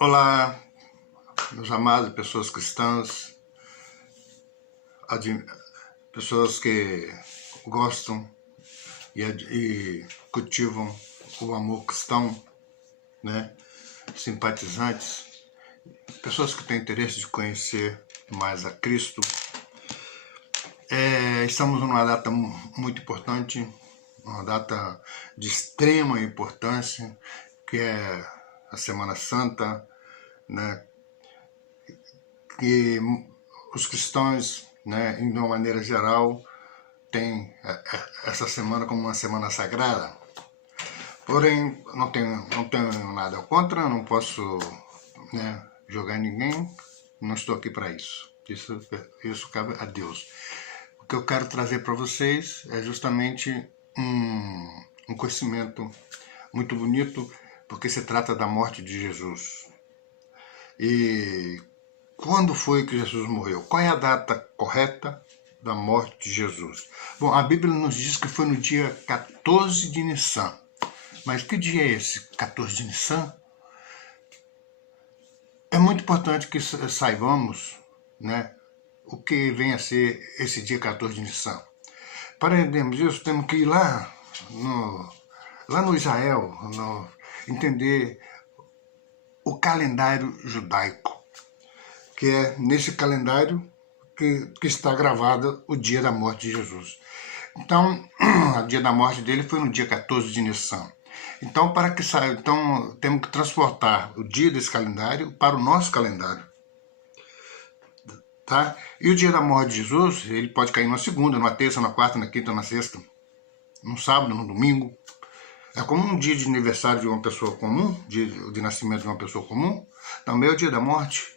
Olá, meus amados, pessoas cristãs, pessoas que gostam e cultivam o amor cristão, né? Simpatizantes, pessoas que têm interesse de conhecer mais a Cristo. Estamos numa data muito importante, uma data de extrema importância, que é a Semana Santa, né? E os cristãos, né, de uma maneira geral, têm essa semana como uma semana sagrada. Porém, não tenho nada contra, não posso, né, jogar ninguém, não estou aqui para isso. Isso cabe a Deus. O que eu quero trazer para vocês é justamente um conhecimento muito bonito, porque se trata da morte de Jesus. E quando foi que Jesus morreu? Qual é a data correta da morte de Jesus? Bom, a Bíblia nos diz que foi no dia 14 de Nissan. Mas que dia é esse, 14 de Nissan? É muito importante que saibamos, né, o que vem a ser esse dia 14 de Nissan. Para entendermos isso, temos que ir lá no Israel, entender o calendário judaico, que é nesse calendário que está gravado o dia da morte de Jesus. Então, o dia da morte dele foi no dia 14 de Nissan. Então, temos que transportar o dia desse calendário para o nosso calendário. Tá? E o dia da morte de Jesus, ele pode cair numa segunda, numa terça, numa quarta, na quinta, na sexta, num sábado, num domingo. É como um dia de aniversário de uma pessoa comum, dia de nascimento de uma pessoa comum, também é o dia da morte.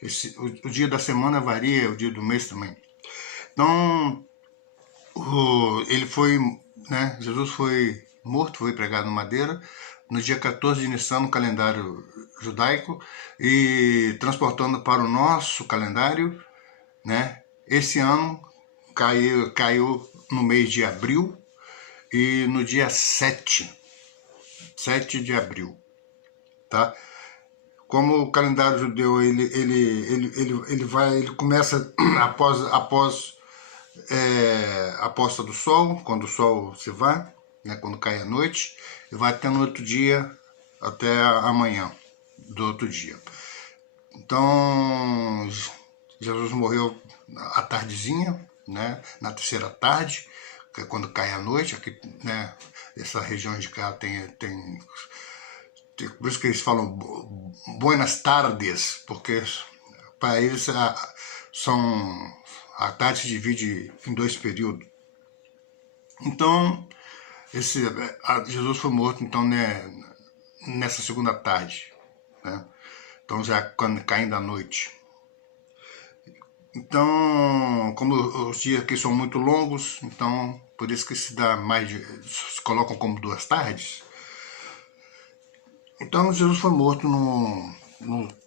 O dia da semana varia, o dia do mês também. Então, ele foi, né, Jesus foi morto, foi pregado no madeira, no dia 14 de Nissan, no calendário judaico, e transportando para o nosso calendário, né, esse ano caiu no mês de abril, e no dia 7 de abril, tá? Como o calendário judeu ele começa após a posta do sol, quando o sol se vai, né, quando cai a noite, e vai até no outro dia, até amanhã do outro dia. Então, Jesus morreu à tardezinha, né, na terceira tarde, que é quando cai a noite. Aqui, né, essa região de cá tem por isso que eles falam buenas tardes, porque para eles a tarde se divide em dois períodos. Então, Jesus foi morto, então, né, nessa segunda tarde, né? Então, já quando caindo a noite. Então, como os dias aqui são muito longos, então, por isso que se colocam como duas tardes. Então, Jesus foi morto no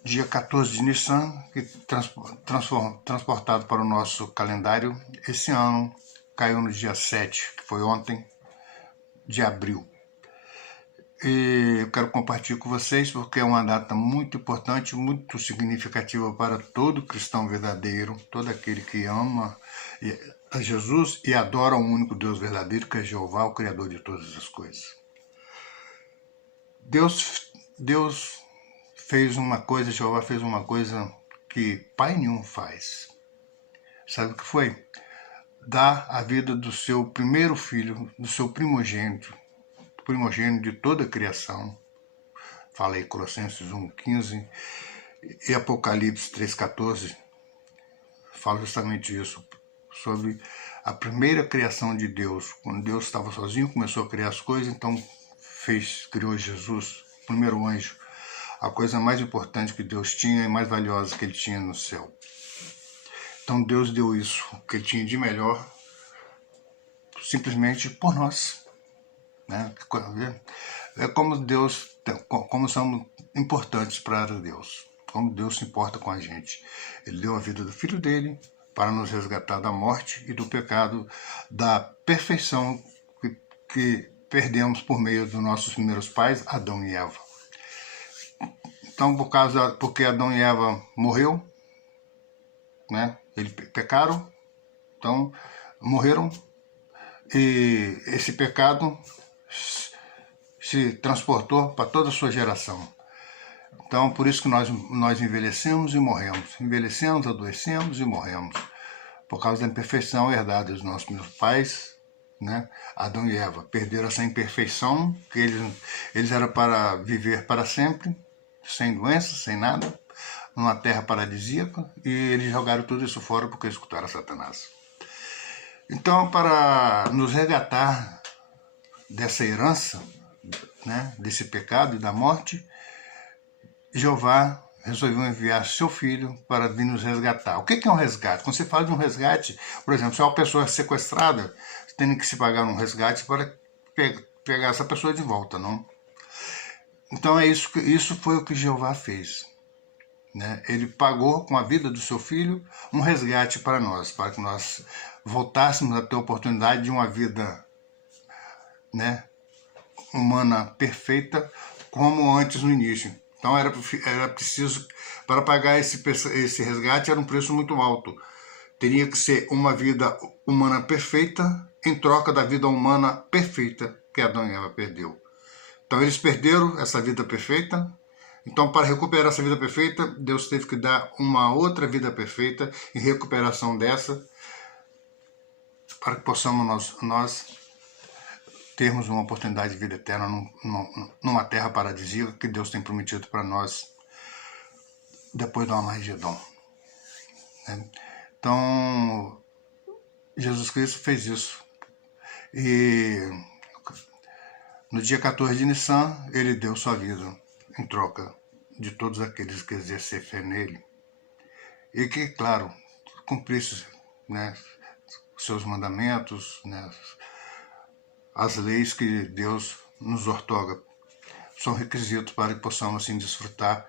dia 14 de Nissan, que transportado para o nosso calendário. Esse ano caiu no dia 7, que foi ontem, de abril. E eu quero compartilhar com vocês porque é uma data muito importante, muito significativa para todo cristão verdadeiro, todo aquele que ama a Jesus e adora o único Deus verdadeiro, que é Jeová, o Criador de todas as coisas. Deus fez uma coisa, Jeová fez uma coisa que pai nenhum faz. Sabe o que foi? Dar a vida do seu primeiro filho, do seu primogênito de toda a criação. Fala aí Colossenses 1,15 e Apocalipse 3,14. Fala justamente isso, sobre a primeira criação de Deus. Quando Deus estava sozinho, começou a criar as coisas, então criou Jesus, o primeiro anjo, a coisa mais importante que Deus tinha e mais valiosa que ele tinha no céu. Então Deus deu isso, o que ele tinha de melhor, simplesmente por nós. Né? É como somos importantes para Deus, como Deus se importa com a gente. Ele deu a vida do Filho dele para nos resgatar da morte e do pecado, da perfeição que perdemos por meio dos nossos primeiros pais, Adão e Eva. Então, porque Adão e Eva morreu, né? Eles pecaram, então morreram, e esse pecado se transportou para toda a sua geração. Então, por isso que nós envelhecemos e morremos. Envelhecemos, adoecemos e morremos. Por causa da imperfeição herdada dos nossos pais, né? Adão e Eva perderam essa imperfeição, que eles eram para viver para sempre, sem doenças, sem nada, numa terra paradisíaca, e eles jogaram tudo isso fora porque escutaram Satanás. Então, para nos resgatar dessa herança, né, desse pecado e da morte, Jeová resolveu enviar seu filho para vir nos resgatar. O que é um resgate? Quando você fala de um resgate, por exemplo, se uma pessoa é sequestrada, você tem que se pagar um resgate para pegar essa pessoa de volta, não? Então isso foi o que Jeová fez, né? Ele pagou com a vida do seu filho um resgate para que nós voltássemos a ter a oportunidade de uma vida, né, humana perfeita como antes no início. Então era preciso, para pagar esse resgate era um preço muito alto. Teria que ser uma vida humana perfeita em troca da vida humana perfeita que Adão e Eva perdeu. Então eles perderam essa vida perfeita. Então, para recuperar essa vida perfeita, Deus teve que dar uma outra vida perfeita em recuperação dessa, para que possamos nós termos uma oportunidade de vida eterna numa terra paradisíaca que Deus tem prometido para nós depois do Armagedon, né? Então, Jesus Cristo fez isso. E no dia 14 de Nissan, ele deu sua vida em troca de todos aqueles que exercer fé nele. E que, claro, cumprisse, né, seus mandamentos, né, as leis que Deus nos outorga. São requisitos para que possamos assim desfrutar,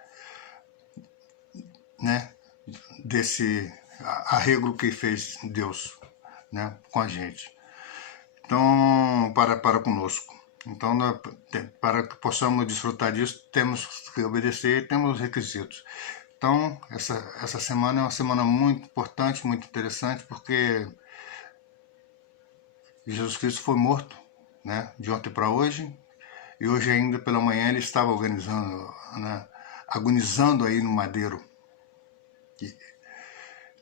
né, desse arreglo que fez Deus, né, com a gente. Então, para conosco. Então, para que possamos desfrutar disso, temos que obedecer, temos requisitos. Então, essa semana é uma semana muito importante, muito interessante, porque Jesus Cristo foi morto, né, de ontem para hoje, e hoje ainda pela manhã ele estava organizando, né, agonizando aí no madeiro.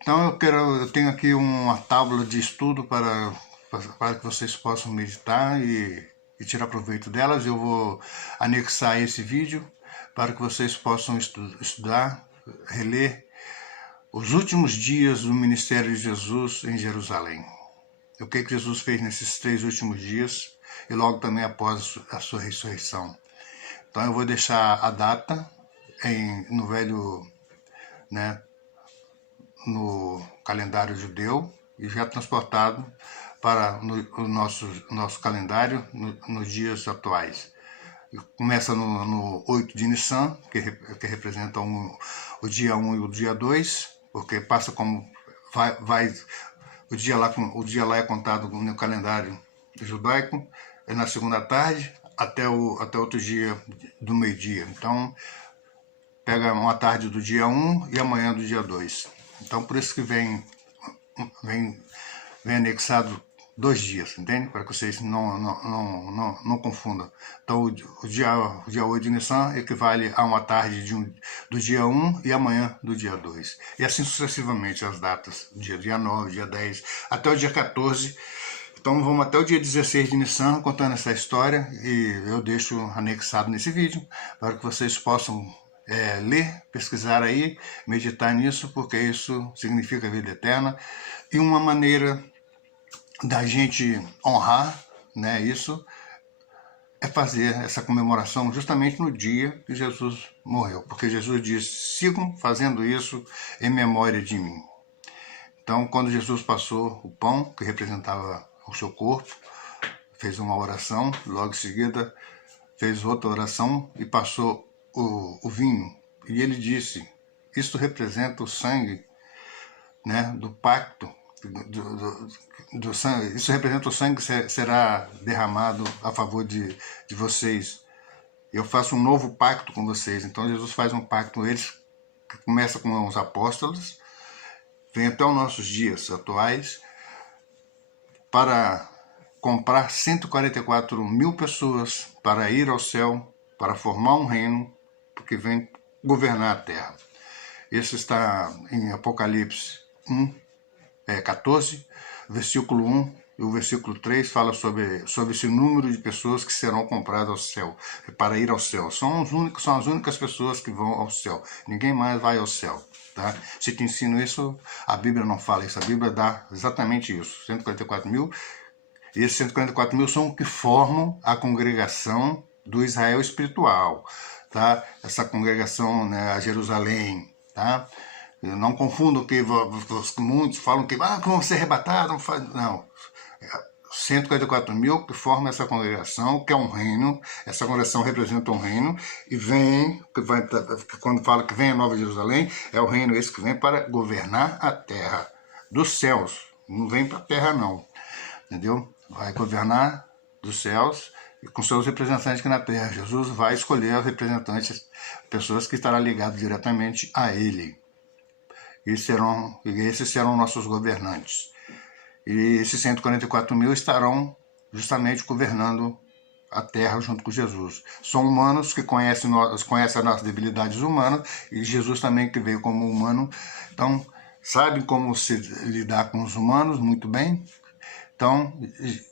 Então eu tenho aqui uma tábua de estudo para que vocês possam meditar e tirar proveito delas. Eu vou anexar esse vídeo para que vocês possam estudar, reler os últimos dias do ministério de Jesus em Jerusalém. O que Jesus fez nesses 3 últimos dias e logo também após a sua ressurreição. Então eu vou deixar a data no velho, né, no calendário judeu e já transportado para o nosso calendário nos dias atuais. Começa no 8 de Nissan, que representa o dia 1 e o dia 2, porque passa como o dia lá é contado no calendário judaico, é na segunda tarde até outro dia do meio-dia. Então, pega uma tarde do dia 1 e amanhã do dia 2. Então, por isso que vem anexado 2 dias, entende? Para que vocês não confundam. Então, o dia 8 de Nissan equivale a uma tarde do dia 1 e amanhã do dia 2. E assim sucessivamente as datas, dia 9, dia 10, até o dia 14. Então vamos até o dia 16 de Nissan contando essa história e eu deixo anexado nesse vídeo para que vocês possam ler, pesquisar aí, meditar nisso, porque isso significa vida eterna e uma maneira da gente honrar, né, isso é fazer essa comemoração justamente no dia que Jesus morreu, porque Jesus disse: sigam fazendo isso em memória de mim. Então, quando Jesus passou o pão, que representava o seu corpo, fez uma oração, logo em seguida fez outra oração e passou o vinho. E ele disse: isto representa o sangue, né, do pacto, do sangue. Isso representa o sangue que será derramado a favor de vocês. eu faço um novo pacto com vocês. Então Jesus faz um pacto com eles, que começa com os apóstolos, vem até os nossos dias atuais, para comprar 144 mil pessoas para ir ao céu, para formar um reino, porque vem governar a terra. Isso está em Apocalipse 14, versículo 1, e o versículo 3 fala sobre esse número de pessoas que serão compradas ao céu, para ir ao céu. São as únicas pessoas que vão ao céu. Ninguém mais vai ao céu. Tá? Se te ensino isso, a Bíblia não fala isso. A Bíblia dá exatamente isso. 144 mil. E esses 144 mil são o que formam a congregação do Israel espiritual. Tá? Essa congregação, né, a Jerusalém. Tá? Não confundam que muitos falam que vão ser arrebatados. Não. 144 mil que formam essa congregação, que é um reino. Essa congregação representa um reino. E vem, quando fala que vem a Nova Jerusalém, é o reino esse que vem para governar a terra dos céus. Não vem para a terra, não. Entendeu? Vai governar dos céus e com seus representantes aqui na terra. Jesus vai escolher os representantes, pessoas que estarão ligadas diretamente a ele. E esses serão nossos governantes. E esses 144 mil estarão justamente governando a terra junto com Jesus. São humanos que conhecem as nossas debilidades humanas, e Jesus também, que veio como humano. Então, sabem como se lidar com os humanos muito bem. Então,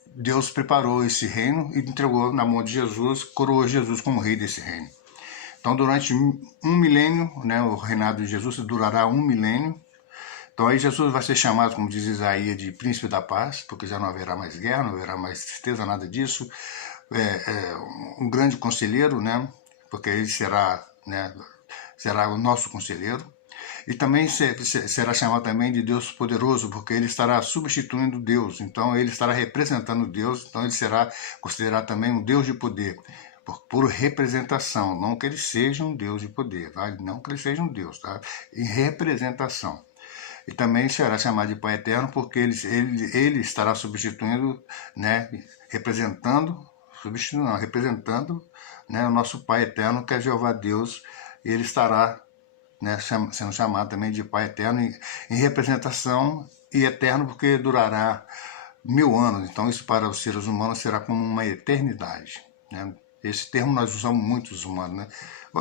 Deus preparou esse reino e entregou na mão de Jesus, coroou Jesus como rei desse reino. Então, durante um milênio, né, o reinado de Jesus durará 1 milênio. Então aí Jesus vai ser chamado, como diz Isaías, de príncipe da paz, porque já não haverá mais guerra, não haverá mais tristeza, nada disso. Um grande conselheiro, né, porque ele será o nosso conselheiro. E também será chamado também de Deus poderoso, porque ele estará substituindo Deus. Então ele estará representando Deus, então ele será considerado também um Deus de poder, por representação, não que ele seja um Deus de poder, tá? Não que ele seja um Deus, tá? Em representação. E também será chamado de Pai Eterno, porque ele estará substituindo, né, representando, né, o nosso Pai Eterno, que é Jeová Deus, e ele estará, né, sendo chamado também de Pai Eterno em representação, e eterno porque durará 1000 anos. Então isso para os seres humanos será como uma eternidade, né? Esse termo nós usamos muito, os humanos, né?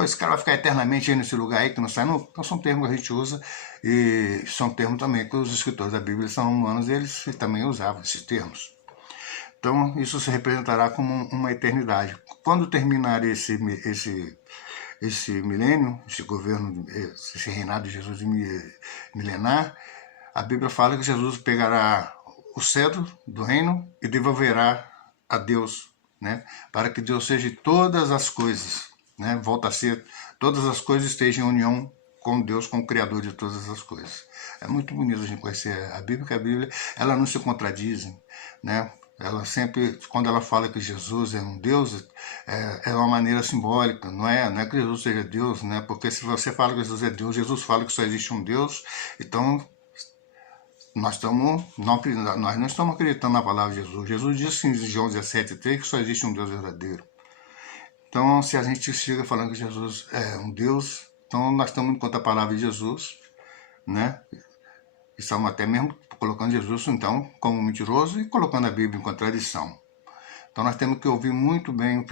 Esse cara vai ficar eternamente aí nesse lugar aí que não sai. Não, então são termos que a gente usa, e são termos também que os escritores da Bíblia são humanos, e eles também usavam esses termos. Então isso se representará como uma eternidade. Quando terminar esse milênio, esse governo, esse reinado de Jesus milenar, a Bíblia fala que Jesus pegará o cetro do reino e devolverá a Deus, né, para que Deus seja todas as coisas, né, volta a ser, todas as coisas estejam em união com Deus, com o Criador de todas as coisas. É muito bonito a gente conhecer a Bíblia, porque a Bíblia, ela não se contradiz, né? Ela sempre, quando ela fala que Jesus é um Deus, é uma maneira simbólica, não é que Jesus seja Deus, né? Porque se você fala que Jesus é Deus, Jesus fala que só existe um Deus, então nós não estamos acreditando na palavra de Jesus. Jesus disse em João 17,3 que só existe um Deus verdadeiro. Então, se a gente chega falando que Jesus é um Deus, então nós estamos indo contra a palavra de Jesus, né? Estamos até mesmo colocando Jesus, então, como mentiroso e colocando a Bíblia em contradição. Então nós temos que ouvir muito bem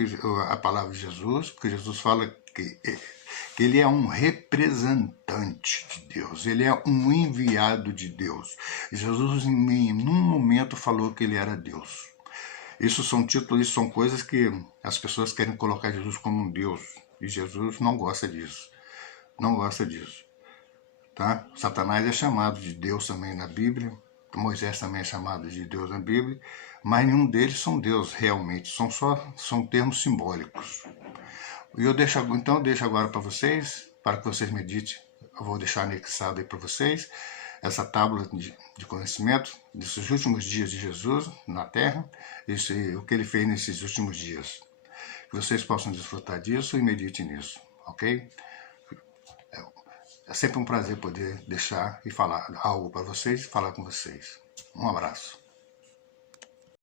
a palavra de Jesus, porque Jesus fala que ele é um representante de Deus, ele é um enviado de Deus. E Jesus em nenhum momento falou que ele era Deus. Isso são títulos, isso são coisas que as pessoas querem colocar Jesus como um Deus, e Jesus não gosta disso. Não gosta disso. Tá? Satanás é chamado de Deus também na Bíblia, Moisés também é chamado de Deus na Bíblia, mas nenhum deles são Deus realmente, são termos simbólicos. E eu deixo agora para vocês, para que vocês meditem. Eu vou deixar anexado aí para vocês essa tábua de conhecimento desses últimos dias de Jesus na Terra, o que ele fez nesses últimos dias. Que vocês possam desfrutar disso e meditem nisso, ok? É sempre um prazer poder deixar e falar algo para vocês e falar com vocês. Um abraço.